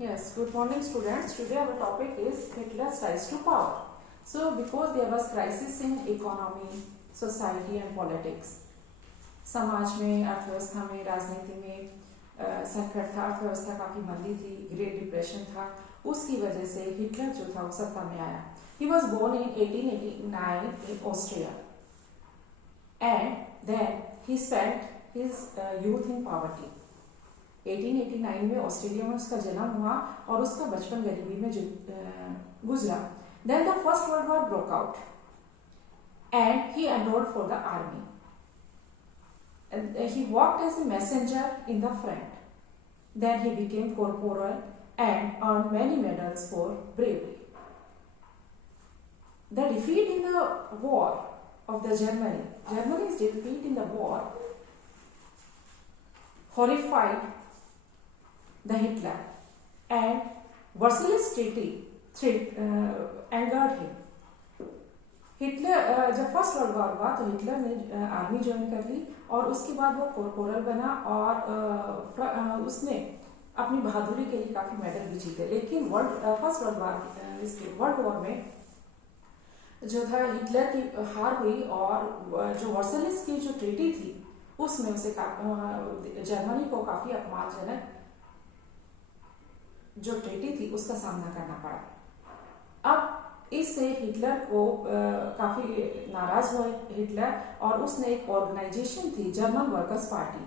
Yes, good morning students. Today our topic is Hitler's rise to power. So because there was crisis in economy, society and politics, समाज में, अर्थव्यवस्था में, राजनीति में संकट था, अर्थव्यवस्था काफ़ी मंदी थी, ग्रेट डिप्रेशन था, उसकी वजह से हिटलर जो था वो सत्ता में आया. He was born in 1889 in Austria and then he spent his youth in poverty. 1889 में ऑस्ट्रेलिया में उसका जन्म हुआ और उसका बचपन गरीबी में गुजरा. Then the First World War broke out and he enrolled for the army. And he worked as a messenger in the front. Then he became corporal and earned many medals for bravery. The defeat in the war of the Germany's defeat in the war horrified the Hitler and Versailles Treaty angered him. Hitler जब first world war हुआ तो Hitler ने army join कर ली और उसके बाद वो corporal बना और उसने अपनी बहादुरी के लिए काफ़ी मेडल भी जीते. लेकिन फर्स्ट वर्ल्ड वॉर में जो था हिटलर की हार हुई और जो वर्साइलेस की जो ट्रीटी थी उसमें उसे जर्मनी को काफ़ी अपमानजनक जो ट्रीटी थी उसका सामना करना पड़ा. अब इससे हिटलर को काफ़ी नाराज हुए हिटलर और उसने एक ऑर्गेनाइजेशन थी जर्मन वर्कर्स पार्टी,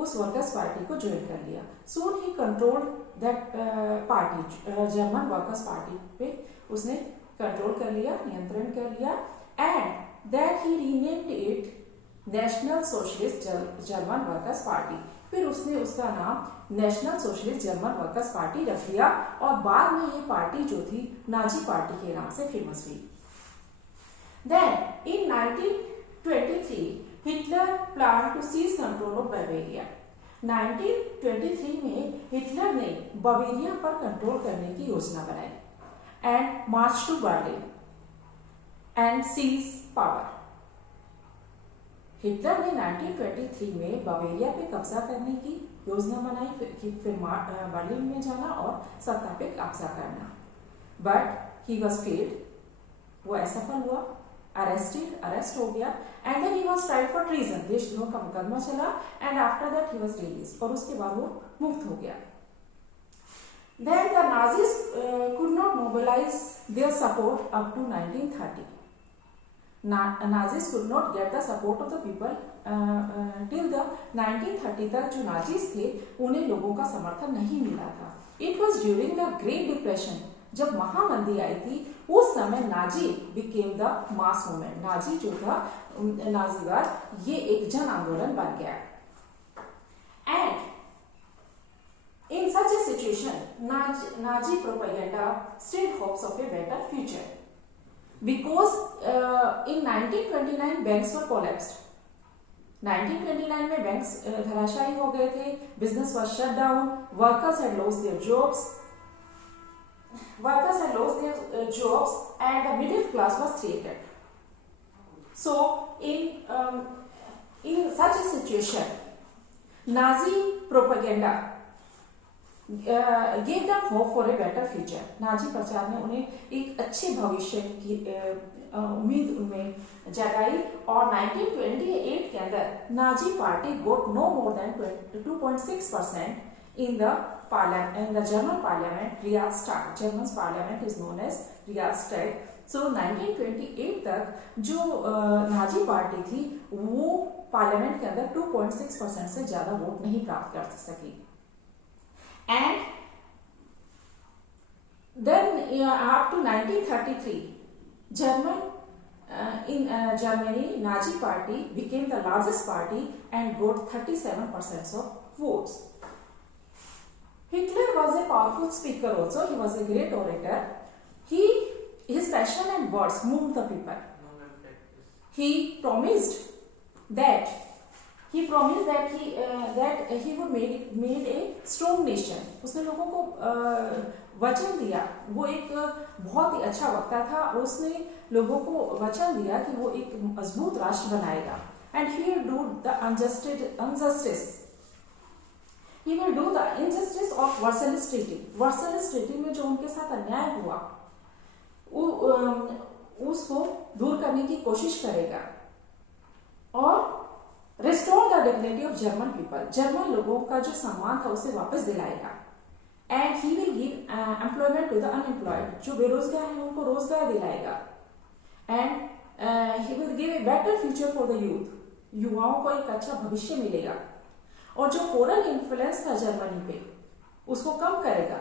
उस वर्कर्स पार्टी को ज्वाइन कर लिया. Soon he controlled that party, German workers party पे उसने कंट्रोल कर लिया, नियंत्रण कर लिया. And that he renamed it national socialist German workers party. फिर उसने उसका नाम national socialist German workers party रख दिया और बाद में ये पार्टी जो थी नाजी पार्टी के नाम से फेमस हुई. Then in 1923 Hitler plan to seize control of Bavaria. 1923 में हिटलर ने बावेरिया पर कंट्रोल करने की योजना बनाई and march to Berlin and seize power. Hitler ने 1923 में बावेरिया पे कब्जा करने की योजना बनाई, फिर बर्लिन में जाना और सत्ता पे कब्जा करना. बट ही वॉज फेल्ड, वो असफल हुआ, अरेस्ट हो गया and then he was tried for treason, देशद्रोह का मुकदमा चला and after that he was release और उसके बाद वो मुक्त हो गया. Then the Nazis could not mobilise their support up to 1930. Nazis could not get the support of the people till the 1930 तक जो नाजीज थे उन्हें लोगों का समर्थन नहीं मिला था. It was during the Great Depression, जब महामंदी आई थी उस समय Nazi became the mass movement. Nazi जो था नाजीवाद ये एक जन आंदोलन बन गया. And in such a situation, Nazi propaganda still hopes of a better future. Because in 1929 banks were collapsed. 1929 में बैंक्स धराशायी हो गए थे, business was shut down, workers had lost their jobs and the middle class was created. So in such a situation, Nazi propaganda gave them hope for a better future. Nazi प्रचार ने उन्हें एक अच्छे भविष्य की उम्मीद उनमें जगाई और 1928 के अंदर Nazi party got no more than 2.6% in the German parliament Reichstag. German parliament is known as Reichstag. So 1928 तक जो नाजी पार्टी थी वो पार्लियामेंट के अंदर 2.6% से ज्यादा वोट नहीं प्राप्त कर सकी. And then up to 1933, Germany Nazi party became the largest party and got 37% of votes. Hitler was a powerful speaker also. He was a great orator. His passion and words moved the people. He promised that he would made a strong nation. उसने लोगों को वचन दिया. वो एक बहुत ही अच्छा वक्ता था. उसने लोगों को वचन दिया कि वो एक मजबूत राष्ट्र बनाएगा. and he will do the injustice. He will do the injustice of Versailles Treaty. Versailles Treaty में जो उनके साथ अन्याय हुआ उसको दूर करने की कोशिश करेगा और restore the dignity of German people, German लोगों का जो सम्मान था उसे वापस दिलाएगा। And he will give employment to the unemployed, जो बेरोजगार हैं उनको रोजगार दिलाएगा। And he will give a better future for the youth, युवाओं को एक अच्छा भविष्य मिलेगा। और जो फॉरेन इन्फ्लुएंस था जर्मनी पे उसको कम करेगा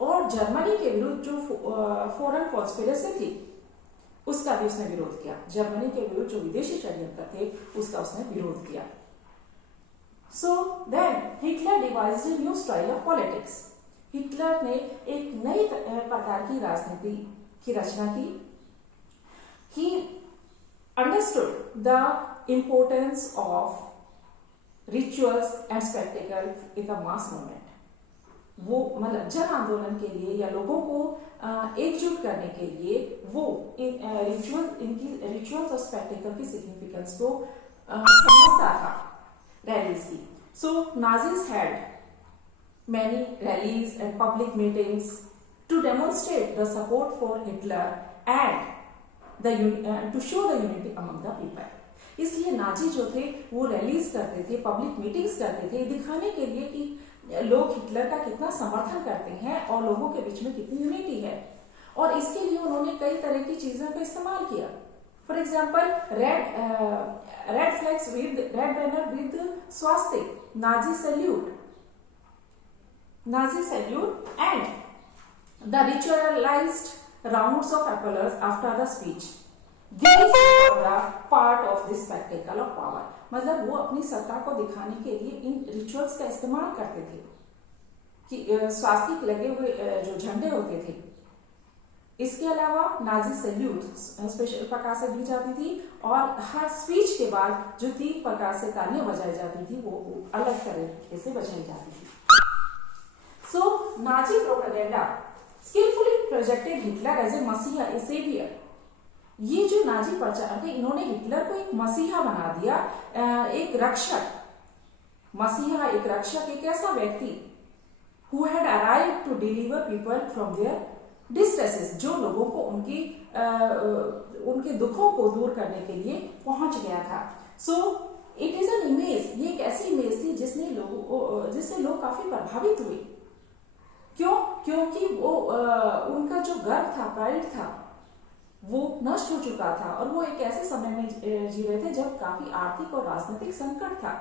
और जर्मनी के विरुद्ध जो फॉरेन कॉन्स्पिरेसी थी उसका भी उसने विरोध किया। जर्मनी के विरुद्ध जो विदेशी षड्यंत्र थे उसका उसने विरोध किया। So then Hitler devised a new style of politics, Hitler ने एक नई प्रकार की राजनीति की रचना की। He understood the importance of rituals and spectacle in the mass movement, वो मतलब जन आंदोलन के लिए या लोगों को एकजुट करने के लिए वो इनकी रिचुअल्स और स्पेक्टिकल की सिग्निफिकेंस को समझता था रैलीज की। So Nazis had many rallies and public meetings to demonstrate the support for Hitler and to show the unity among the people. इसलिए नाजी जो थे वो रैलीज करते थे, पब्लिक मीटिंग्स करते थे, दिखाने के लिए कि लोग हिटलर का कितना समर्थन करते हैं और लोगों के बीच में कितनी यूनिटी है। और इसके लिए उन्होंने कई तरह की चीजों का इस्तेमाल किया। For example red flags with red banner with swastika, Nazi salute and the ritualised rounds of applause after the speech. These are the part of this spectacle of power। मतलब वो अपनी सत्ता को दिखाने के लिए इन रिचुअल्स का इस्तेमाल करते थे कि स्वास्तिक लगे हुए जो झंडे होते थे। इसके अलावा नाजी सैल्यूट स्पेशल प्रकार से दी जाती थी और हर स्पीच के बाद जो 3 प्रकार से तालियां बजाई जाती थी वो अलग तरीके से बजाई जाती थी। So Nazi propaganda skilfully projected Hitler as a messiah, a saviour. ये जो नाजी प्रचार थे इन्होंने हिटलर को एक मसीहा बना दिया, एक रक्षक। मसीहा एक रक्षक, एक ऐसा व्यक्ति who had arrived to deliver people from their distresses, जो लोगों को उनके दुखों को दूर करने के लिए पहुंच गया था। So it is an image, ये एक ऐसी इमेज थी जिससे लोग काफी प्रभावित हुए। क्यों? क्योंकि वो उनका जो गर्व था, प्राइड था, वो नष्ट हो चुका था और वो एक ऐसे समय में जी रहे थे जब काफी आर्थिक और राजनीतिक संकट था।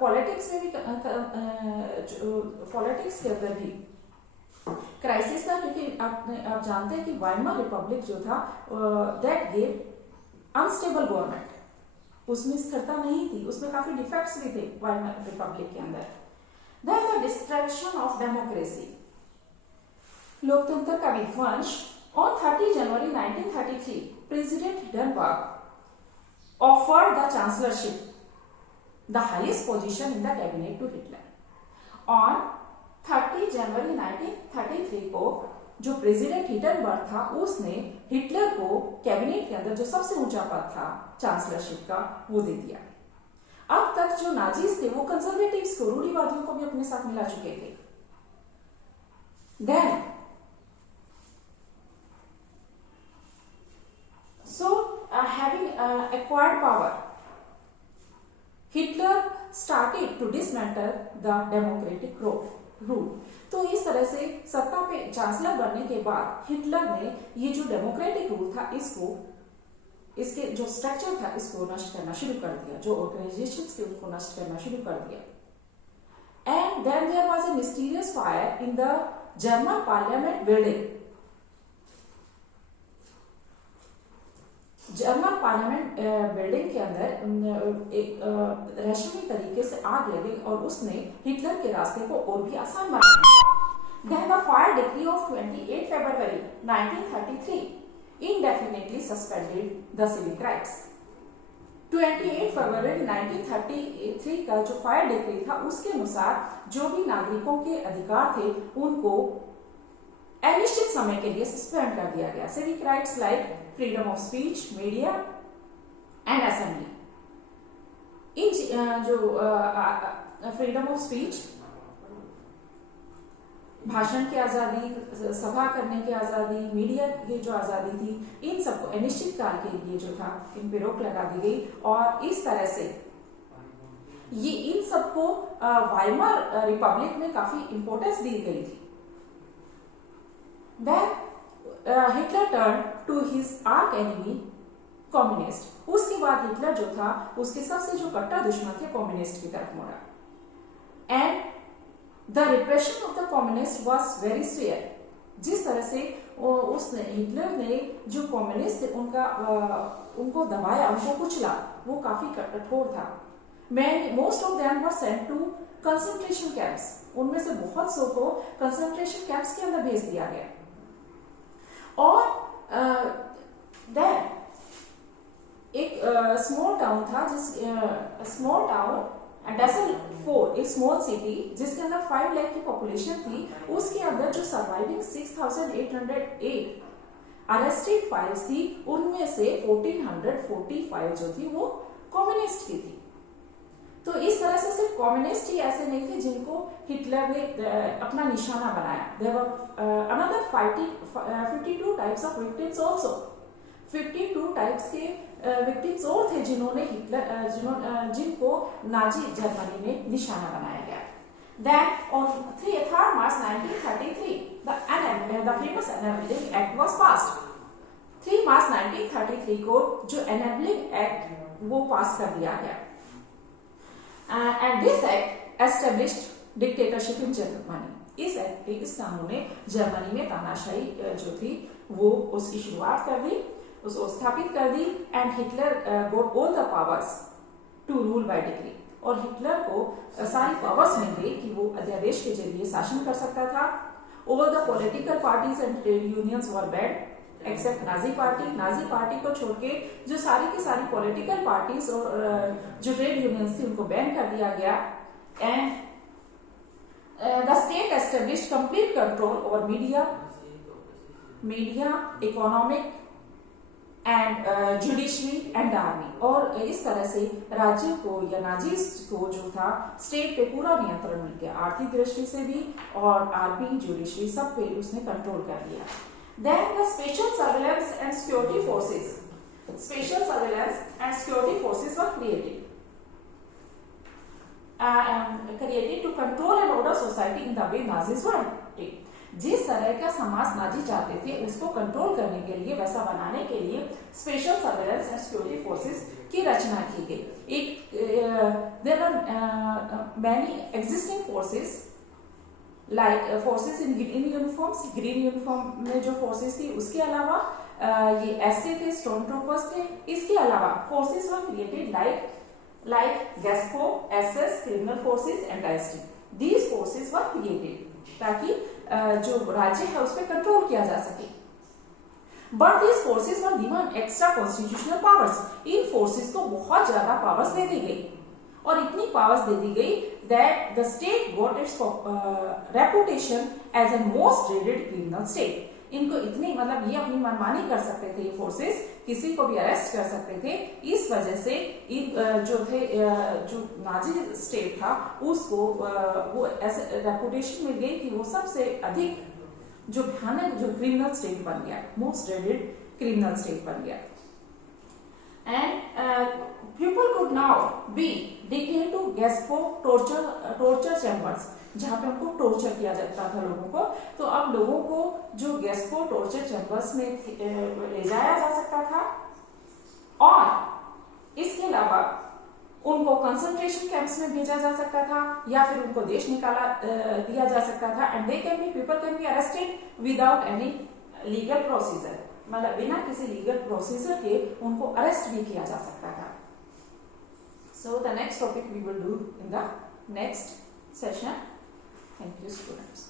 पॉलिटिक्स में भी पॉलिटिक्स के अंदर भी क्राइसिस था, क्योंकि आप जानते हैं कि वाइमर रिपब्लिक जो था दैट गेव अनस्टेबल गवर्नमेंट, उसमें स्थिरता नहीं थी, उसमें काफी डिफेक्ट्स भी थे वाइमर रिपब्लिक के अंदर। Then the destruction of democracy, लोकतंत्र का विध्वंस। On 30 January 1933, President Hindenburg offered the chancellorship, the highest position in the cabinet, to Hitler. On 30 January 1933 को जो प्रेसिडेंट हिटनबर्ग था उसने हिटलर को कैबिनेट के अंदर जो सबसे ऊंचा पद था चांसलरशिप का वो दे दिया। अब तक जो नाजीज थे वो कंजर्वेटिव्स को, रूढ़िवादियों को भी अपने साथ मिला चुके थे। Then having acquired power, Hitler started to dismantle the democratic rule। तो इस तरह से सत्ता पे चांसलर बनने के बाद हिटलर ने ये जो डेमोक्रेटिक रूल था इसके जो स्ट्रक्चर था इसको नष्ट करना शुरू कर दिया, जो ऑर्गेनाइजेशंस थे उसको नष्ट करना शुरू कर दिया। And then there was a mysterious fire in the German parliament building. German parliament building के अंदर एक रहस्यमयी तरीके से आग लगी और उसने हिटलर के रास्ते को और भी आसान बना दिया। Then the fire decree of 28 February 1933 indefinitely suspended the civic rights। 28 फरवरी 1933 का जो फायर डिक्री था उसके अनुसार जो भी नागरिकों के अधिकार थे उनको अनिश्चित समय के लिए सस्पेंड कर दिया गया। Civic rights like freedom of speech, media and assembly. इन जो फ्रीडम ऑफ स्पीच, भाषण की आजादी, सभा करने की आजादी, मीडिया की जो आजादी थी, इन सबको अनिश्चित काल के लिए जो था इन पे रोक लगा दी गई और इस तरह से ये इन सबको वाइमर रिपब्लिक में काफी इंपॉर्टेंस दी गई थी। Then Hitler turn to his arch enemy communist. उसके बाद हिटलर जो था उसके सबसे जो कट्टर दुश्मन थे कम्युनिस्ट की तरफ मुड़ा। And the repression of the communist was very swear. जिस तरह से उसने हिटलर ने जो कम्युनिस्ट थे उनको दबाया, उनको कुचला, वो काफी कठोर था। Most of them were sent to concentration camps. उनमें से बहुत सौ को कंसंट्रेशन कैंप्स के अंदर भेज दिया गया। और देन एक स्मॉल टाउन था, स्मॉल टाउन डेसलफोर्ड, एक स्मॉल सिटी जिसके अंदर 5 लाख की पॉपुलेशन थी, उसके अंदर जो सर्वाइविंग 6808 अरेस्टेड फाइल्स थी, उनमें से 1445 जो थी वो कम्युनिस्ट की थी। तो इस तरह से सिर्फ कम्युनिस्ट ही ऐसे नहीं थे जिनको हिटलर ने अपना निशाना बनाया। There were another 52 types of victims also. 52 types के विक्टिम्स और थे जिनको नाजी जर्मनी में निशाना बनाया गया। Then on 3rd March 1933, the famous Enabling Act was passed. 3 March 1933 को जो Enabling Act वो पास कर दिया गया। And this act established dictatorship in Germany. इस कानून ने जर्मनी में तानाशाही जो थी वो उसकी शुरुआत कर दी, उसको स्थापित कर दी। And Hitler got all the powers to rule by decree. और हिटलर को सारी पावर्स मिल गई कि वो अध्यादेश के जरिए शासन कर सकता था। Over the political parties and trade unions were banned except Nazi party. Nazi party को छोड़ के जो सारी की सारी पॉलिटिकल पार्टीज और जो ट्रेड यूनियंस थी उनको बैन कर दिया गया। And the state established complete control over media, economic and judiciary and army. और इस तरह से राज्य को या नाजीस्ट को जो था स्टेट पे पूरा नियंत्रण मिल गया, आर्थिक दृष्टि से भी और आर्मी, जुडिशरी सब पे उसने कंट्रोल कर लिया। Then the special surveillance and security forces were created to control and order society in the way Nazis wanted. जिस तरह का समाज नाजी चाहते थे उसको कंट्रोल करने के लिए, वैसा बनाने के लिए special surveillance and security forces की रचना की गई। There are many existing forces like forces in green uniforms. Green uniform में जो फोर्सेस थी उसके अलावा ये एसए थे, स्टोन ट्रूपर्स थे। इसके अलावा फोर्सेस वर क्रिएटेड लाइक गैस्पो, SS, criminal forces and ST. These forces were created ताकि जो राज्य है उस पर कंट्रोल किया जा सके। But these forces were given extra constitutional powers. In forces को बहुत ज्यादा पावर्स दे दी गई और इतनी पावर्स दे दी गई that the state got its reputation as a most dreaded criminal state. इनको इतनी मतलब ये अपनी मनमानी कर सकते थे, ये फोर्सेस किसी को भी अरेस्ट कर सकते थे। इस वजह से जो नाजी स्टेट था उसको वो ऐसे रेपुटेशन मिल गई कि वो सबसे अधिक जो भयानक जो क्रिमिनल स्टेट बन गया, मोस्ट ड्रेडेड क्रिमिनल स्टेट बन गया। And people could now be detained to Gestapo torture chambers, जहाँ पे उनको टॉर्चर किया जाता था लोगों को। तो अब लोगों को जो गेस्पो टॉर्चर चैम्बर्स में ले जाया जा सकता था और इसके अलावा उनको कंसंट्रेशन कैंप्स में भेजा जा सकता था या फिर उनको देश निकाला दिया जा सकता था। And people can be arrested without any legal procedure, मतलब बिना किसी लीगल प्रोसीजर के उनको अरेस्ट भी किया जा सकता था। So the next topic we will do in the next session. Thank you, students.